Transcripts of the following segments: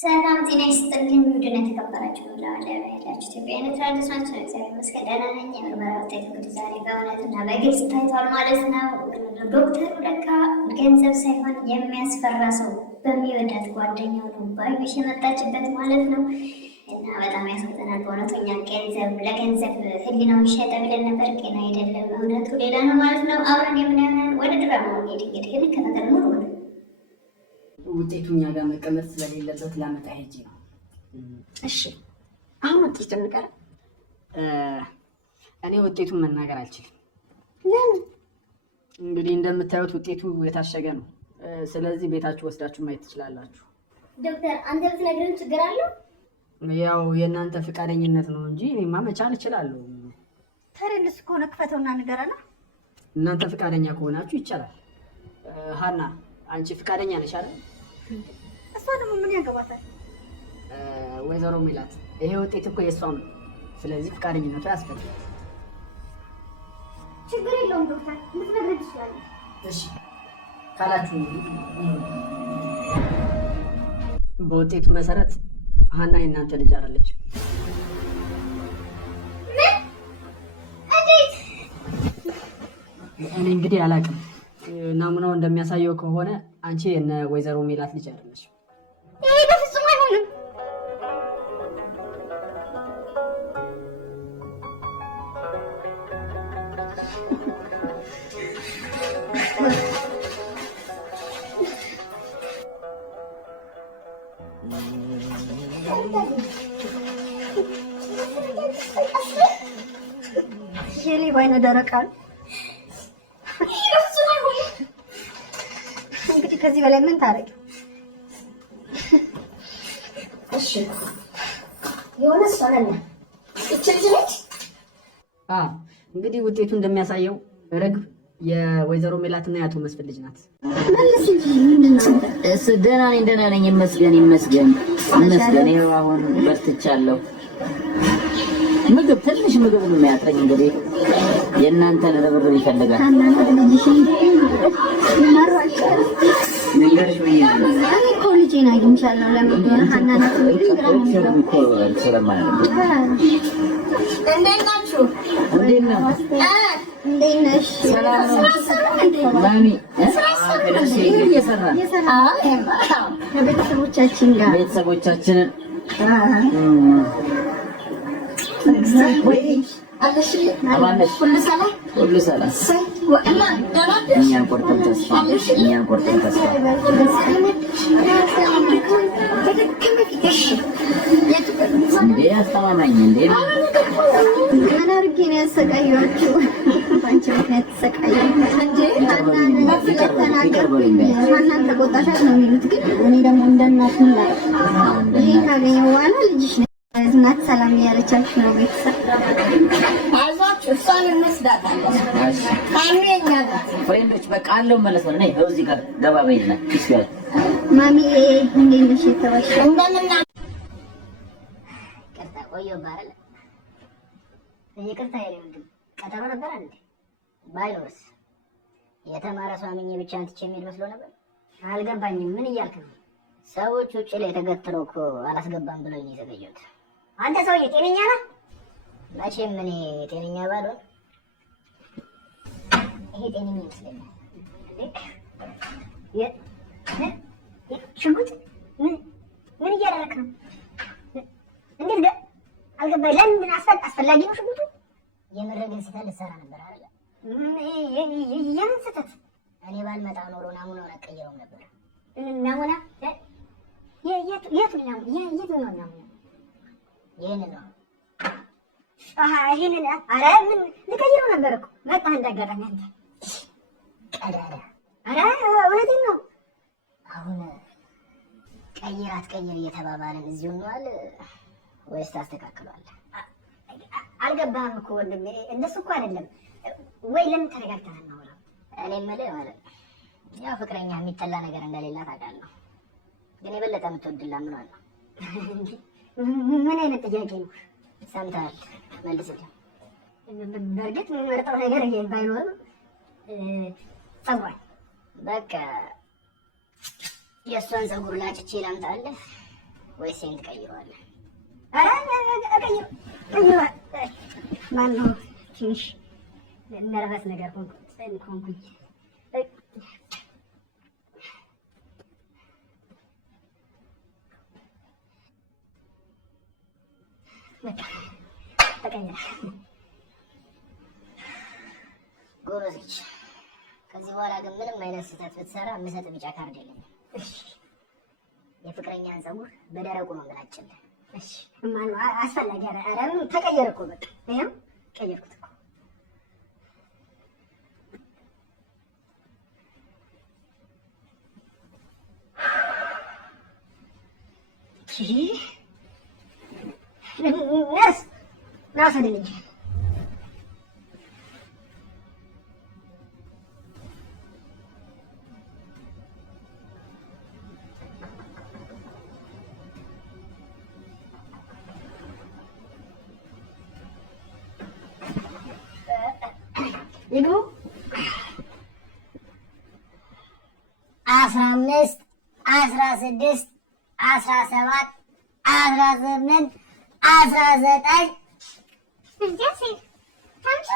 ሰላም ጤና ይስጥልኝ። ውድና የተከበራችሁ ለዓለም ያላችሁ ኢትዮጵያውያን ትራዲሽናችን እግዚአብሔር ይመስገን ደህና ነኝ። የምርመራ ውጤት እንግዲህ ዛሬ በእውነትና በግልጽ ታይቷል ማለት ነው። ዶክተሩ ለካ ገንዘብ ሳይሆን የሚያስፈራ ሰው በሚወዳት ጓደኛው ነው ባዩሽ የመጣችበት ማለት ነው። እና በጣም ያሳዝናል በእውነቱ። እኛ ገንዘብ ለገንዘብ ህሊናው ይሸጠ ብለን ነበር፣ ግን አይደለም፣ እውነቱ ሌላ ነው ማለት ነው። አብረን የምናየው ወደ ድራማው ሄድ እንግዲህ እንከታተል ነው። ውጤቱ እኛ ጋር መቀመጥ ስለሌለበት ላመጣ ሄጄ ነው። እሺ አሁን ውጤቱ ንገር። እኔ ውጤቱን መናገር አልችልም። ለምን? እንግዲህ እንደምታዩት ውጤቱ የታሸገ ነው። ስለዚህ ቤታችሁ ወስዳችሁ ማየት ትችላላችሁ። ዶክተር አንተ ብትነግረን ችግር አለው? ያው የእናንተ ፈቃደኝነት ነው እንጂ እኔማ መቻል እችላለሁ። ተረልስ ከሆነ ክፈተውና ንገረና። እናንተ ፈቃደኛ ከሆናችሁ ይቻላል። ሀና አንቺ ፈቃደኛ ነሽ አይደል? እሷ ደግሞ ምን ያገባታል? ወይዘሮ ሜላት ይሄ ውጤት እኮ የእሷም ነው። ስለዚህ ፈቃደኝነቱ ያስፈልጋል። ችግር የለውም ዶክተር፣ ልትነግረን ትችላለህ። እሺ ካላችሁ በውጤቱ መሰረት ሀና የእናንተ ልጅ አይደለች። ምን? እንዴት? እኔ እንግዲህ አላውቅም። ናሙናው እንደሚያሳየው ከሆነ አንቺ የነ ወይዘሮ ሜላት ልጅ አይደለሽ። ይሄ በፍጹም አይሆንም። ሼሊ ባይነ ደረቃል። እንግዲህ ከዚህ በላይ ምን ታረቂ? እሺ የሆነ ሰላም እችልጅ እንግዲህ ውጤቱ እንደሚያሳየው ርግብ የወይዘሮ ሜላትና የአቶ መስፍን ልጅ ናት። መልስ እንጂ ምንድነው? ደህና ነኝ ይመስገን። ይኸው አሁን በርትቻለሁ። ትንሽ ምግብ ነው የሚያጥረኝ። እንግዲህ የእናንተን ርብርብ ይፈልጋል። ልጄን አግኝቻለሁ። ለምን እንደሆነ ሀና ናት። እንዴት ናችሁ? እንዴት ነሽ? ቤተሰቦቻችንን ሁሉ ሰላም። እኛን ቆርጠን ተስፋ እንዴ አስተማማኝ እንዴ ምን አድርጌ ነው ያሰቃየኋችሁ? አንቺ ምክንያት ተሰቃየሁ እንጂ ሀናን ተቆጣሻት ነው የሚሉት፣ ግን እኔ ደግሞ እንደ እናት ላይ ይሄ ካገኘሁ በኋላ ልጅሽ እናት ሰላም እያለቻችሁ ነው። ቤተሰብ አይዟችሁ፣ እሷን እንወስዳታለን። ፍሬንዶች በቃ አለው መለስ ነው። ነይ እዚህ ጋር ገባ በይና ይስያል። ማሚ እንዴት ነሽ? የተባሽ እንደምና ቀጣ ቆየሁ ባለ ይቅርታ የኔ ወንድም ቀጠሮ ነበር እንዴ? ባይኖርስ የተማረ ሰው አምኜ ብቻ አንትቼ የሚል መስሎ ነበር። አልገባኝም። ምን እያልክ ነው? ሰዎች ውጭ ላይ ተገትረው እኮ አላስገባም ብለው ነው የዘገየሁት። አንተ ሰውዬ ጤነኛ ነህ? መቼም እኔ ጤነኛ ባልሆን ይሄ ጤነኛ ይመስለኛል። ሽጉጥ ምን እያደረክ ነው? እንዴት አልገባኝ። ለምን አስፈላጊ ነው ሽጉጡ? የምር ግን ስህተት ልትሰራ ነበር አይደል? የምን ስህተት? እኔ ባልመጣ ኖሮ ናሙናውን አትቀይረውም ነበር። ናሙና የቱን ናሙና? ይሄንን ነው። ይሄንን ኧረ ምን ልቀይረው ነበር እኮ መጣህ እንዳጋጣሚ አንተ ቀዳዳ። ኧረ እውነቴን ነው። አሁን ቀይር አትቀይር እየተባባልን እዚሁ ነዋል ወይስ ታስተካክለዋለህ? አልገባህም እኮ ወንድሜ፣ እንደሱ እኮ አይደለም። ወይ ለምን ተረጋግተህ አናወራም? እኔ የምልህ ማለት ያው ፍቅረኛ የሚጠላ ነገር እንደሌላ ታውቃለህ፣ ግን የበለጠ የምትወድላ ምን አለ? ምን አይነት ጥያቄ ነው? ሰምተሃል? መልስልኝ። በእርግጥ የምመርጠው ነገር ባይኖርም ጸጉሯን በቃ የእሷን ፀጉር ላጭቼ ላምጣልህ ወይስ ይሄን ትቀይረዋለህ? ቀይረዋለሁ። ማነው ትንሽ ነርቨስ ነገር ሆንኩኝ። በቃ ተቀየረ። ጎበዝ ልጅ። ከዚህ በኋላ ግን ምንም አይነት ስህተት ብትሰራ የምሰጥ ቢጫ ካርድ የለኝም። እሺ? የፍቅረኛን ፀጉር በደረቁ ነው የምላጭልህ። እሺ? ማነው አስፈላጊ? ኧረ ተቀየረ እኮ በቃ ይኸው ቀየርኩት እኮ። ናስ ልጅ ይግቡ 15 16 17 18 19 እንዴት ታንቺ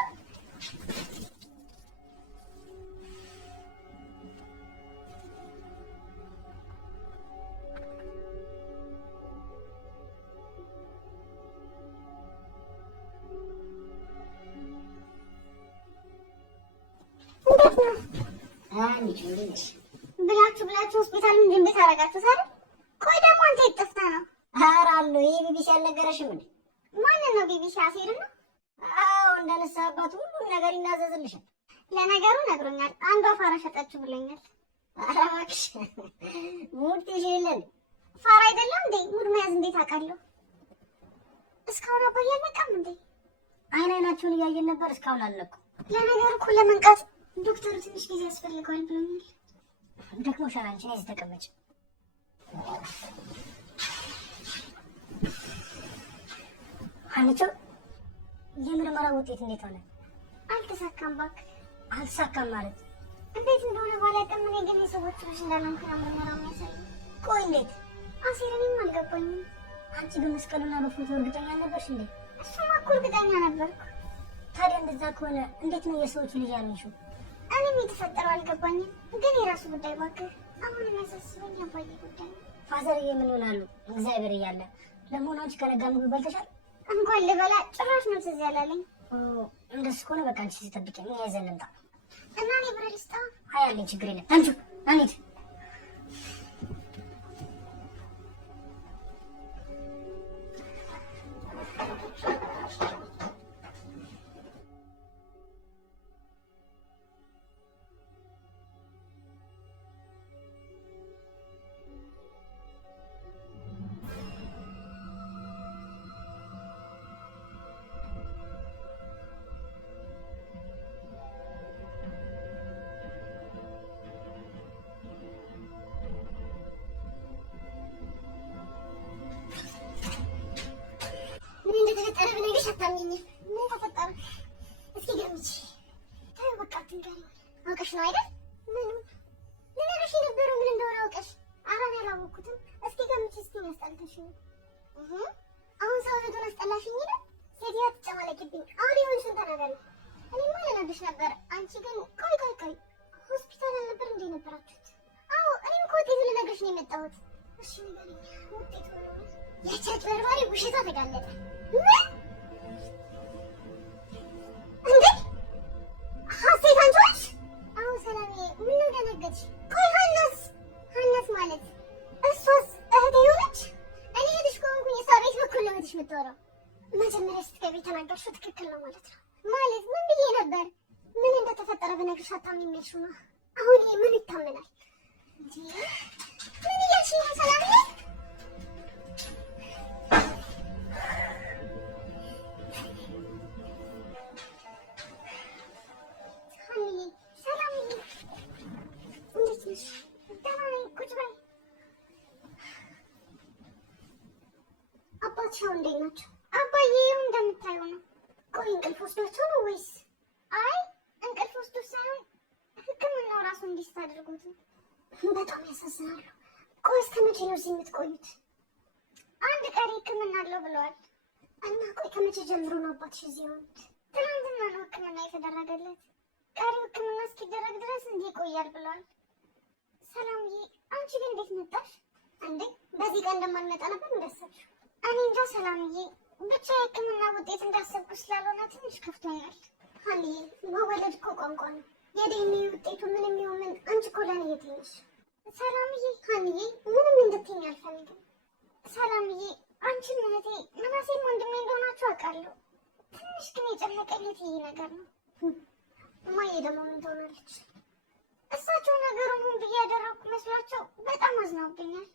ብላችሁ ሆስፒታል ምን እንዴት አደረጋችሁት አይደል? ቆይ ደግሞ አንተ ይጥፍታ ነው። ኧረ አሉ ይሄ ቢቢሲ አልነገረሽም እንዴ? ማንን ነው ቢቢሲ? አሴር ነው? አዎ እንደነሳባት ሁሉም ነገር ይናዘዝልሻል። ለነገሩ ነግሮኛል። አንዷ ፋራ ሸጠችው ብለኛል። ኧረ እባክሽ ሙድ ትይዥልን። ፋራ አይደለም እንዴ? ሙድ መያዝ እንዴት አውቃለሁ? እስካሁን አባዬ አልነቃም እንዴ? አይናቸውን እያየን ነበር፣ እስካሁን አልነቁም። ለነገሩ እኮ ለመንቃት ዶክተሩ ትንሽ ጊዜ ያስፈልገዋል ብሎኛል። ደክሞሻል፣ አንቺ ነይ እዚህ ተቀመጭ። ሀኒቾ የምርመራ ውጤት እንዴት ሆነ? አልተሳካም። እባክህ አልተሳካም ማለት እንዴት እንደሆነ ባላውቅም እኔ ግን የሰዎች ልጅ እንዳልሆንኩ ነው ምርመራው የሚያሳየው። ቆይ እንዴት? አሴር እኔም አልገባኝም። አንቺ በመስቀሉና በፎቶ እርግጠኛ ነበርሽ እንዴ? እሱማ እኮ እርግጠኛ ነበርኩ። ታዲያ እንደዛ ከሆነ እንዴት ነው የሰዎች ልጅ ያልሽው? እኔም የተፈጠረው አልገባኝም፣ ግን የራሱ ጉዳይ። እባክህ አሁን የሚያሳስበኝ አባዬ ጉዳይ ነው። ፋዘርዬ ምን ይሆናሉ? እግዚአብሔር እያለ። ለመሆኑ አንቺ ከነጋ ምግብ በልተሻል? እንኳን ልበላ ጭራሽ ነው ትዝ ያላለኝ። እንደሱ ከሆነ በቃ አንቺ ሲጠብቂኝ እኛ ይዘን እንምጣ እና እኔ ብር ልስጣ? አይ አለኝ፣ ችግር የለም። አንቺ አንቺ ምን እንደተፈጠረ ብነግርሽ አታምኚኝም። ምን ተፈጠረ? እስኪ ገምቺ። ተይው በቃ አትንገሪኝ። አውቀሽ ነው አይደል? ምኑ? ልነግርሽ የነበረው ምን እንደሆነ አውቀሽ። ኧረ እኔ አላወኩትም። እስኪ ገምቺ። እስኪ ያስጠልተሽ ነው። አሁን ሰውነቱን አስጠላሽኝ ይላል። ሴትያ ትጨማለቂብኝ። አሁን የሆንሽን ተናገሪ። እኔማ ልነግርሽ ነበር። አንቺ ግን ቆይ ሆስፒታል አልነበር እንዴ ነበራችሁት? አዎ እኔም እኮ ውጤቱን ልነግርሽ ነው የመጣሁት። እሺ ንገሪኝ። ውጤቱ ያቺ አጭበርባሪ ውሸቷ ተጋለጠ። ምን እንዴ? ሀሴት አንቺ ነሽ? አዎ ሰላሜ፣ ምነው ደነገጥሽ? ቆይ ሀናስ ማለት እሷስ እህቴ ሆነች? እኔ እህትሽ ከሆንኩኝ እሷ ቤት በኩል ነው እህትሽ የምትወራው። መጀመሪያ ስትገቢ የተናገርሽው ትክክል ነው ማለት ነው። ማለት ምን ብዬ ነበር? ምን እንደተፈጠረ ብነግርሽ አታምኚም የሚልሽው ነው። አሁን ይሄ ምን ይታመናል እንዴ? ምን እያልሽ ነው ሰላሜ? አባትሽ እንዴት ናቸው? አባዬ እንደምታየው ነው። ቆይ እንቅልፍ ወስዷቸው ነው ወይስ? አይ እንቅልፍ ወስዶ ሳይሆን ሕክምናው ራሱ እንዲስት አድርጎት ነው። በጣም ያሳዝናሉ። ቆይ እስከ መቼ ነው እዚህ የምትቆዩት? ቀሪ ሕክምና አለው ብለዋል። እና ቆይ ከመቼ ጀምሮ ነው አባትሽ እዚህ ሆኑት? ትናንትና ነው ሕክምና የተደረገለት። ቀሪው ሕክምና እስኪደረግ ድረስ እንዲህ ይቆያል ብለዋል። ሰላምዬ አንቺ ግን እንዴት መጣሽ እንዴ? በዚህ ቀን እንደማልመጣ ነበር እንዳሰብሽው? እኔ እንጃ ሰላምዬ፣ ብቻ የሕክምና ውጤት እንዳሰብኩ ስላልሆነ ትንሽ ከፍቶኛል። ሀኒዬ መወለድ እኮ ቋንቋ ነው። የዲኤንኤ ውጤቱ ምንም ይሁን ምን አንቺ እኮ ለእኔ የት ነሽ? ሰላምዬ ሀኒዬ ምንም እንድትይኝ አልፈልግም። ሰላምዬ አንቺን እህቴ ምናሴም ወንድሜ እንደሆናችሁ አውቃለሁ። ትንሽ ግን የጨነቀኝ የትዬ ነገር ነው። እማዬ ደግሞ ምን ትሆናለች? እሳቸው ነገሩን ምን ብዬ ያደረኩ መስሏቸው በጣም አዝነውብኛል።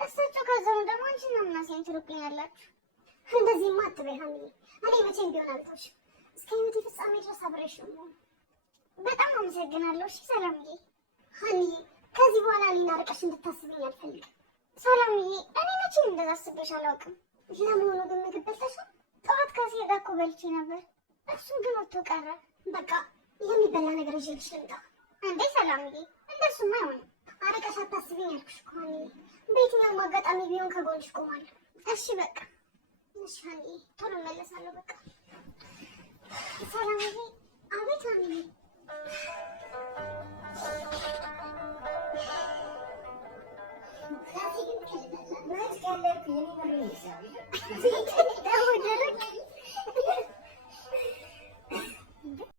እሳቸው ካዘኑ ደግሞ አንቺና ምናሴን ትርቁኛላችሁ። እንደዚህማ አትበይ ሀኒዬ፣ እኔ መቼም ቢሆን አልተውሽም። እስከ ህይወቴ ፍጻሜ ድረስ አብሬሽ ነው የምሆነው። በጣም አመሰግናለሁ። እሺ ሰላምዬ። ሀኒዬ ከዚህ በኋላ እኔን አርቀሽ እንድታስብኝ አልፈልግም። ሰላምዬ እኔ መቼም እንደዛ አስቤሽ አላውቅም። ለመሆኑ ግን ምግብ በልተሻል? ጠዋት ከሴት ጋር እኮ በልቼ ነበር፣ እሱም ግን ወጥቶ ቀረ። በቃ የሚበላ ነገር ይዤልሽ ልምጣ። እንዴ ሰላምዬ እንደሱማ አይሆንም። አርቀሽ አታስብኝ አልኩሽ እኮ ሀኒዬ። በየትኛውም አጋጣሚ ቢሆን ከጎንሽ ቆማለሁ። እሺ በቃ እሺ ሀኒዬ፣ ቶሎ እመለሳለሁ። በቃ ሰላምዬ። አቤት ሀኒዬ።